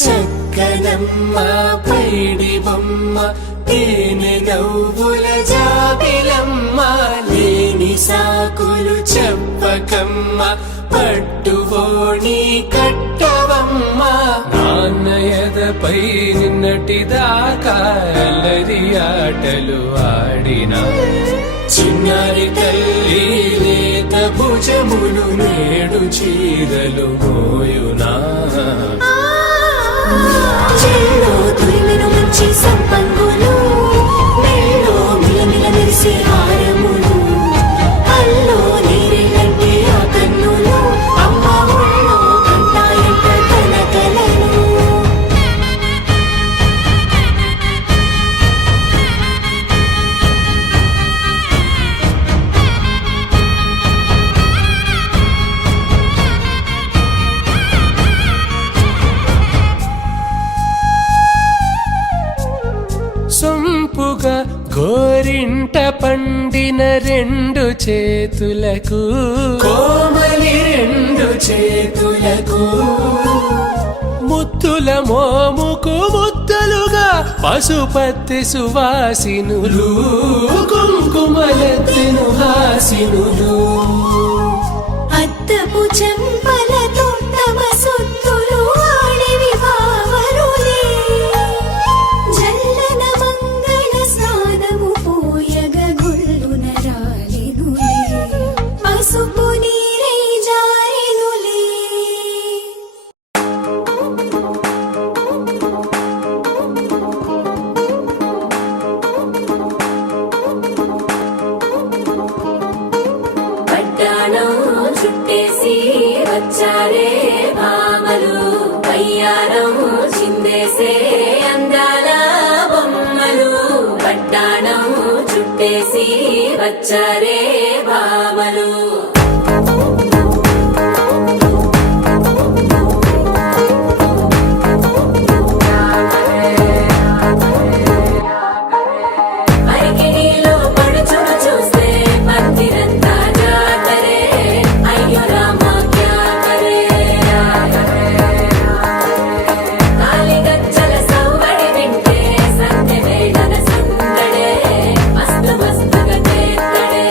చక్కనమ్మ పైడి బొమ్మ తేనె నవ్వుల జాబిలమ్మ లేని సాకులు చెప్పకమ్మ పట్టువోణి కట్టవమ్మ నాన్నయదపై నిన్నటిదాకా అల్లరి ఆటలు ఆడిన చిన్నారి తల్లి లేత భుజములు నేడు చీరలు మోయునా చెల్లో తురిమిన మంచి సంపంగులు మెల్లో మిలమిల మెరిసే హారములు అల్లో నీరెళ్ళంటే ఆ కన్నులు అమ్మ ఒళ్ళో కంటాయంట తన కలను సొంపుగా గోరింట పండిన రెండు చేతులకు కోమలి రెండు చేతులకు ముత్తుల మోముకు ముద్దలుగా పశుపతి సువాసినులు కుంకుమలెత్తిను హాసినులు అద్దపు చెంపలతో తమ సొత్తులు ఆడివి భావరులే జల్లన మంగళ స్నానము పోయగ గొల్లున రాలినులే పసుపు నీరై జారినులే పట్టాణం చుట్టేసి వచ్చారే భామలు పయ్యారం చిందేసే అందాల బొమ్మలు పట్టాణం చుట్టేసి వచ్చారే భామలు అరికిణీలో పడుచును చూస్తే పందిరంతా జాతరే అయ్యో రామా క్యా కరే కాలిగజ్జల సవ్వడి వింటే సంధ్య వేళన సందడే మస్తు మస్తుగా చేత్తడే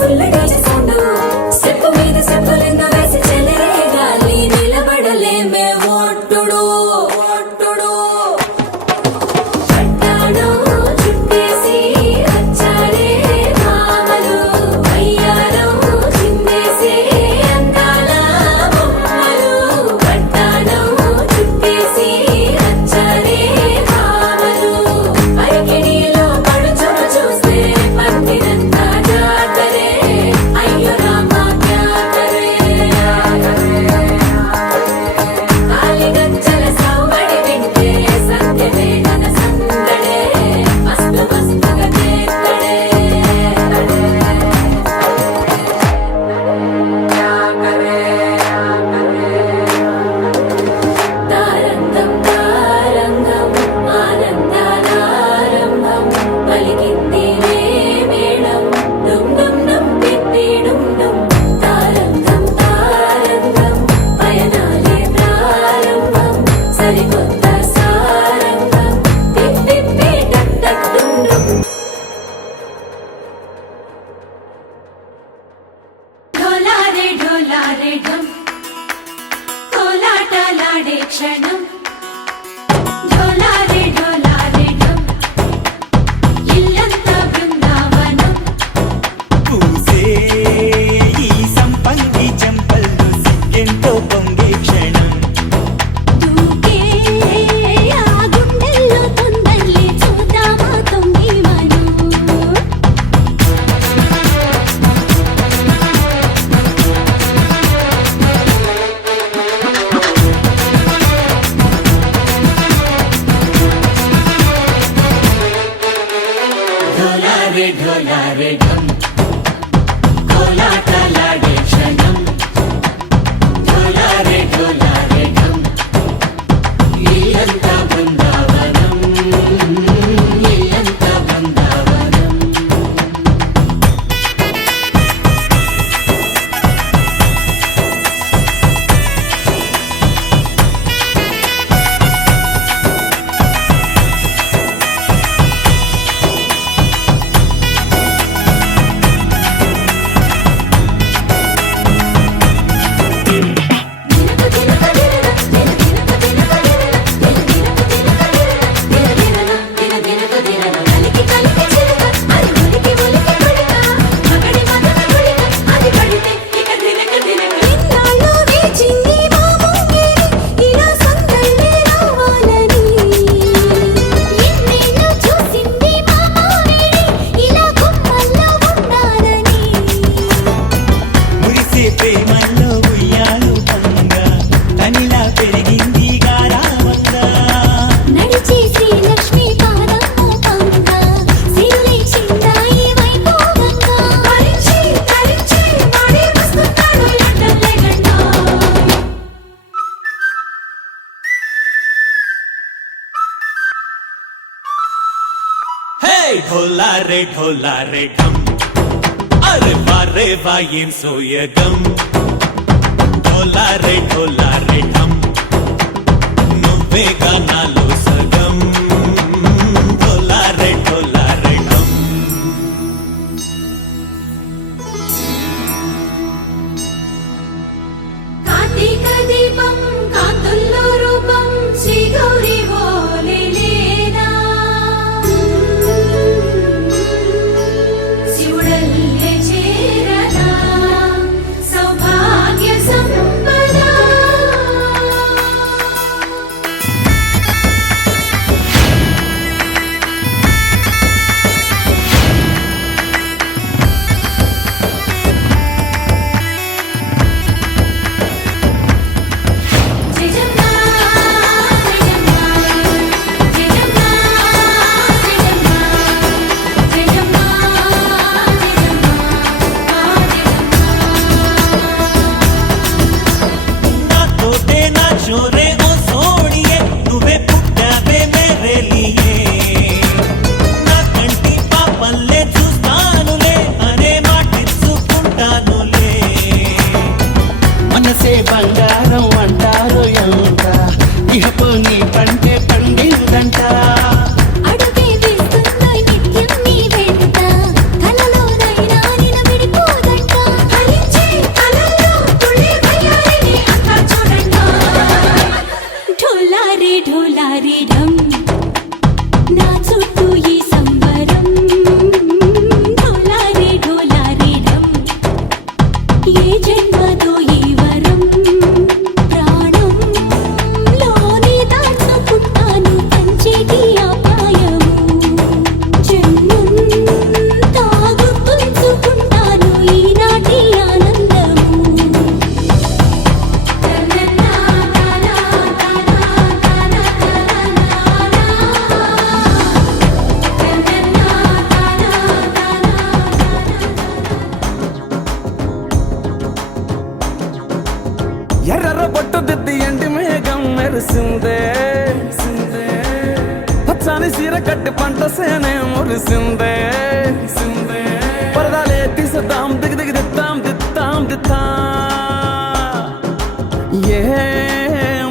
ఫుల్ డీజే సౌండ్ స్టెప్ మీద స్టెప్పులెన్నో వేసి చెలరే గాలి నిలబడలేమే ఒట్టుడు ఒట్టుడు పట్టాడు చుట్టేసి వచ్చాడే భామలు అయ్యారం చిందేసే అందాల బొమ్మలు పట్టాడు చుట్టేసి వచ్చాడే భామలు అరికిడిలో పడుచును చూస్తే పత్తిరంతా జాతరే అయ్యో రామా క్యా కరే కాలిగజ్జల సౌవడి వింటే సంధ్యవేళన సందడే మస్తు మస్తుగా చేస్తడే తారంగం తారంగం ఆనందానారంభం పలికింది మేళం డుమ్ డుమ్ డుమ్ పిట్టి డుమ్ డుమ్ తారంగం తారంగం పయనాలే ప్రారంభం సరికొత్త సారంగం తిప్పి టక్ టక్ డుమ్ డుమ్ ढोलारे ढम కోలాటలాడే క్షణం ढोलारे ढम ఇల్లంతా బృందావనం పూసే ఈ సంపంగి చెంపల్లో సిగ్గెంతో పొంగే క్షణం దూకే ఆ గుండెల్లో తొందల్లి చూద్దామా తొంగి మనం ढोलारे ढम కోలాటలాడే క్షణం ढोलारे ढम ఇల్లంతా బృందావనం ఇల్లంతా బృందావనం మురిసే ప్రేమల్లో ఉయ్యాలు పంగా తనిలా పెరిగింది గారావంగా నడిచే శ్రీలక్ష్మి పాదము పంగా సిరులే చిందాయి వైభోగంగా తరించి వాడే వస్తున్నాడు లండన్ లెగండా హే ढोलारे ढम అరే వా ఏం సోయగం ढोलारे ढम నువ్వేగా నాలో సగం ढोलारे ढम కార్తీక దీపం కాంతుల్లో రూపం శ్రీ గౌరీ ఓలే లేనా శివుడల్లే చేరనా సౌభాగ్య సంపద ఎర్ర బొట్టు దిద్ది ఎండి మేఘం మెరిసిందే పచ్చాని సీర కట్టి పంట సేనే మురిసిందే పరదాలే తీసేద్దాం దిగి దిగి దిత్తాం దిత్తాం దిత్తా ఏ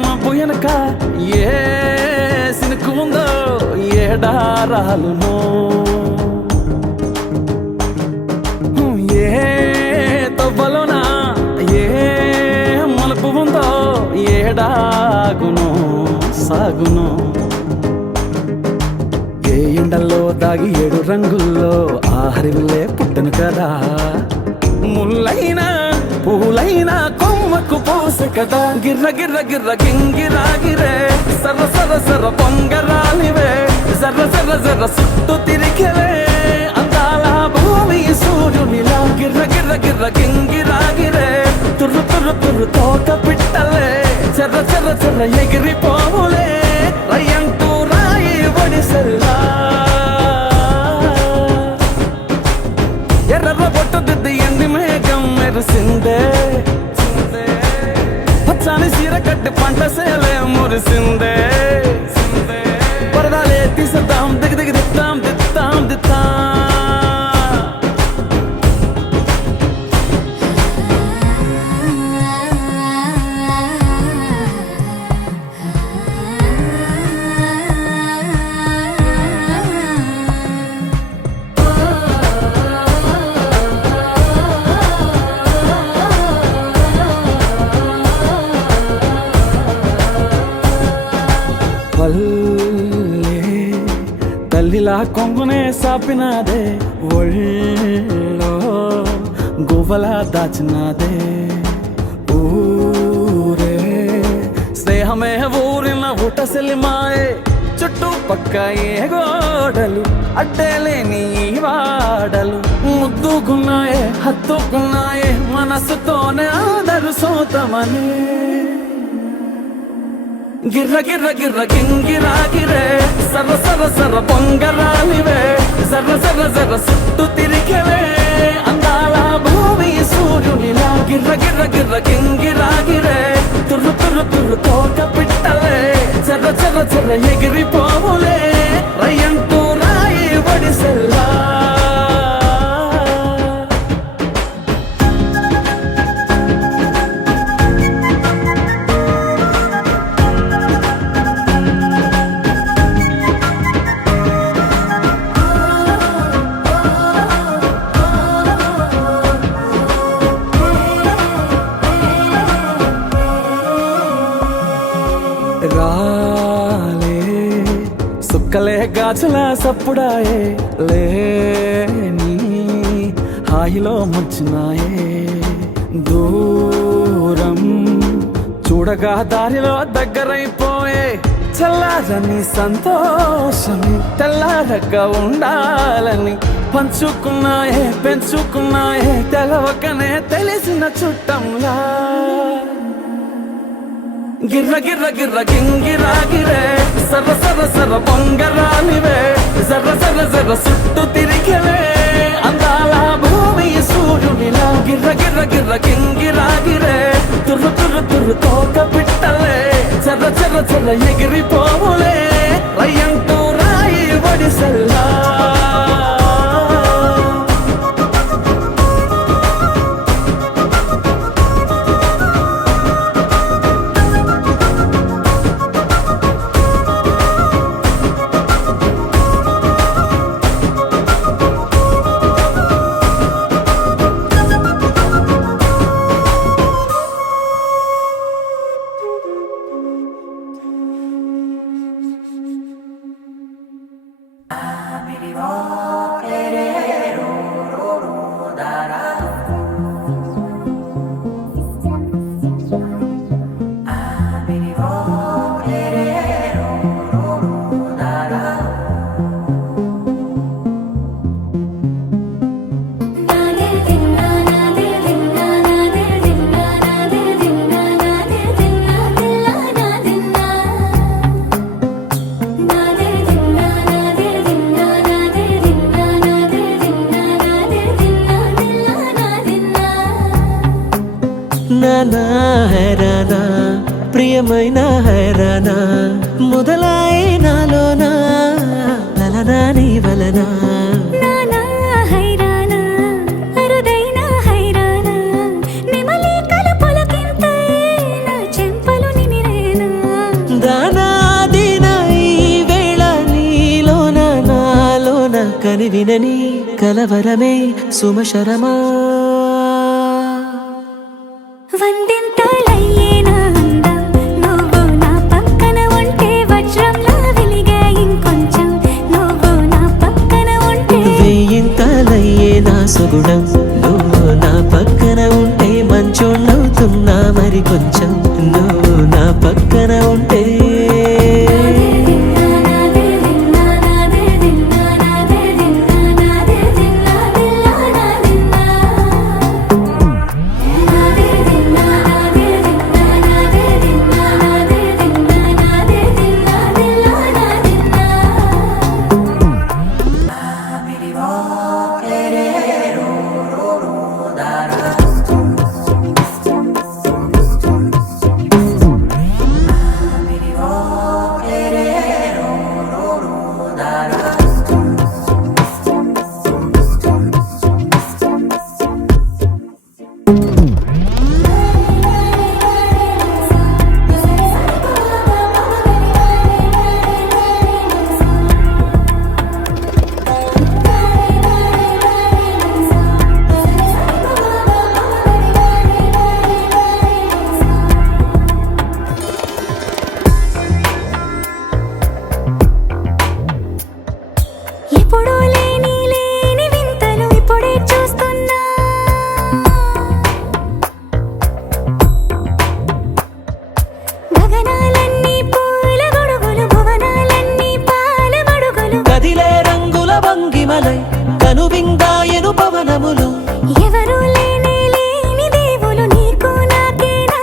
మబ్బు వెనక ఏ సినుకు ఉందో ఏడారాలునో ఏ తవ్వలోనా ఏ మలుపు ఉందో ఏడాగును సాగును ఏ ఎండల్లో దాగి 7 రంగుల్లో ఆహరివిల్లే పుట్టను కదా ముల్లైనా పూలైనా కొమ్మకు పోసే కదా గిర్ర గిర్ర గిర్ర గింగిరాగిరే సర్ర సర్ర సర్ర పొంగరాలివే జర్ర జర్ర జర్ర సుట్టు తిరిగేవే అందాల భూమి సూర్యునిలా గిర్ర గిర్ర గిర్ర గింగిరాగిరే తుర్రు తుర్రు తుర్రు తోట పిట్టలే చెర్ర చెర్ర చెర్ర ఎగిరిపోవులే రయ్యంటూ రాయి వడిసెల్లా ఎర్ర బొట్టు దిద్ది ఎండి మేఘం మెరిసిందే పచ్చాని సీర కట్టి పంట సేలే మురిసిందే పరదాలే తీసేద్దాం దిగి దిగి దిత్తాం దిత్తాం దిత్తా పల్లె తల్లిలా కొంగునే సాపినాదే ఒళ్ళో గువ్వలా దాచినాదే ఊరే స్నేహమే ఊరిన ఊట సెలిమాయే చుట్టుపక్క ఏ గోడలు అడ్డేలేని వాడలు ముద్దుకున్నాయే హత్తుకున్నాయే మనసుతోనే ఆదరు సోతమనే గిర్ర గిర్ర గిర్ర గింగిరాగిరే సర్ర సర్ర సర్ర పొంగరాలివే జర్ర జర్ర జర్ర సుట్టు తిరిగేవే అందాల భూమి సూర్యునిలా గిర్ర గిర్ర గిర్ర గింగిరాగిరే తుర్రు తుర్రు తుర్రు తోట పిట్టలే చెర్ర చెర్ర చెర్ర ఎగిరిపోవులే రయ్యంటూ రాయి వడిసెల్లా రాలే సుక్కలే గాచుల సప్పుడాయే లేని హాయిలో ముంచినాయే దూరం చూడగా దారిలో దగ్గరైపోయే చల్లారని సంతోషమే తెల్లారగా ఉండాలని పంచుకున్నాయే పెంచుకున్నాయే తెలవకనే తెలిసిన చుట్టంలా గిర్ర గిర్ర గిర్ర గింగిరాగిరే సర్ర సర్ర సర్ర పొంగరాలివే జర్ర జర్ర జర్ర సుట్టు తిరిగేవే అందాల భూమి సూర్యునిలా గిర్ర గిర్ర గిర్ర గింగిరాగిరే తుర్రు తుర్రు తుర్రు తోట పిట్టలే చెర్ర చెర్ర చెర్ర ఎగిరిపోవులే రయ్యంటూ రాయి వడిసెల్లా నానా హైరానా ప్రియమైన హైరానా మొదలాయే నాలోనా లలనా నీ వలనా నానా హైరానా అరుదైన హైరానా నెమలి కలుపులకింతై నా చెంపలు నిమిరేనా దానాదిన ఈ వేళ నీలోన నాలోన కనివినని కలవరమే సుమశరమా వందింతలయ్యేనా అందం నువ్వు నా పక్కన ఉంటే వజ్రంలా వెలిగే ఇంకొంచెం నువ్వు నా పక్కన ఉంటే వేయింతలయ్యే నా సుగుణం నువ్వు నా పక్కన ఉంటే మంచోణ్ణవుతున్నా మరి కొంచెం నువ్వు నా పక్కన ఉంటే ఎప్పుడూ లేని వింతలు ఇప్పుడే చూస్తున్నా గగనాలన్నీ పూల గొడుగులు భువనాలన్నీ పాల మడుగులు కదిలే రంగుల భంగిమలై కనువిందాయను పవనములు ఎవరు లేని దేవులు నీకు నాకేనా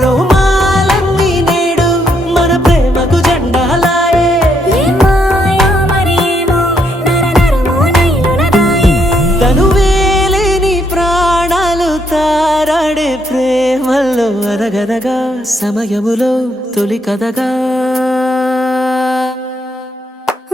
రోమాలన్నీ నేడు మన ప్రేమకు జెండాలాయే ఏ మాయో మరేమో నరనరమో నైలునదాయే తనువేలేని ప్రాణాలు తారాడే ప్రేమల్లో అనగనగా సమయములో తొలి కథగా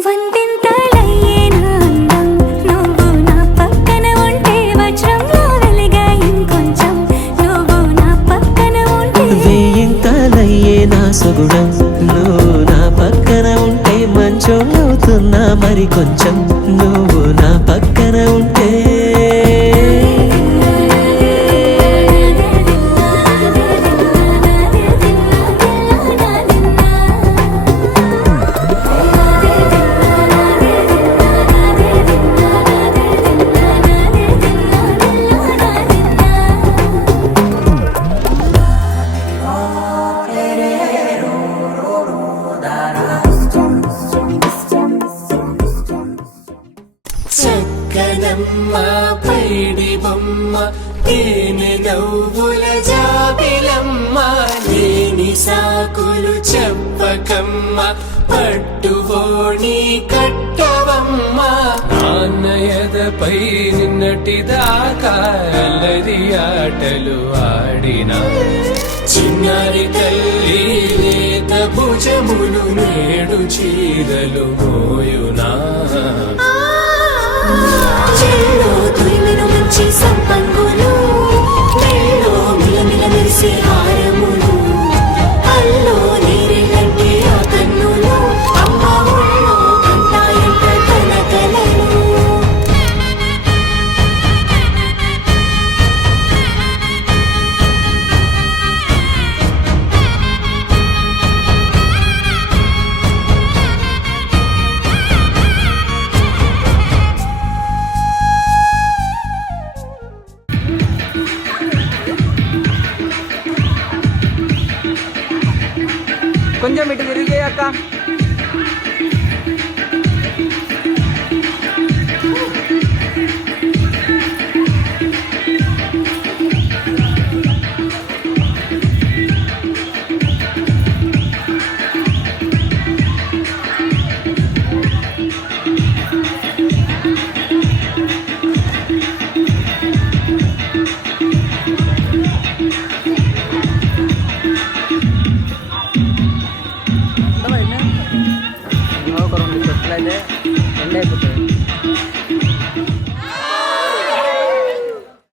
వందింతలయ్యేనా అందం నువ్వు నా పక్కన ఉంటే వజ్రంలా వెలిగే ఇంకొంచెం నువ్వు నా పక్కన ఉంటే వేయింతలయ్యే నా సుగుణం నువ్వు నా పక్కన ఉంటే మంచోణ్ణవుతున్నా మరి కొంచెం నువ్వు నా పక్కన ఉంటే చక్కనమ్మ పైడి బొమ్మ తేనె నవ్వుల జాబిలమ్మ లేని సాకులు చెప్పకమ్మ పట్టువోణి కట్టవమ్మ నాన్నయదపై నిన్నటిదాకా అల్లరి ఆటలు ఆడిన చిన్నారి తల్లి లేత భుజములు నేడు చీరలు మోయునా చెల్లో తురిమిన మంచి సంపంగులు మెల్లో మిలమిల మెరిసే హారములు అల్లో నీరెళ్ళంటే ఆ కన్నులు అమ్మ ఒళ్ళో కంటాయంట తన కలలు కొంచెం ఇటు తిరిగే అక్క. ఇంకా ఒక 2 చెట్లు అయితే ఎండ్ అయిపోతుంది.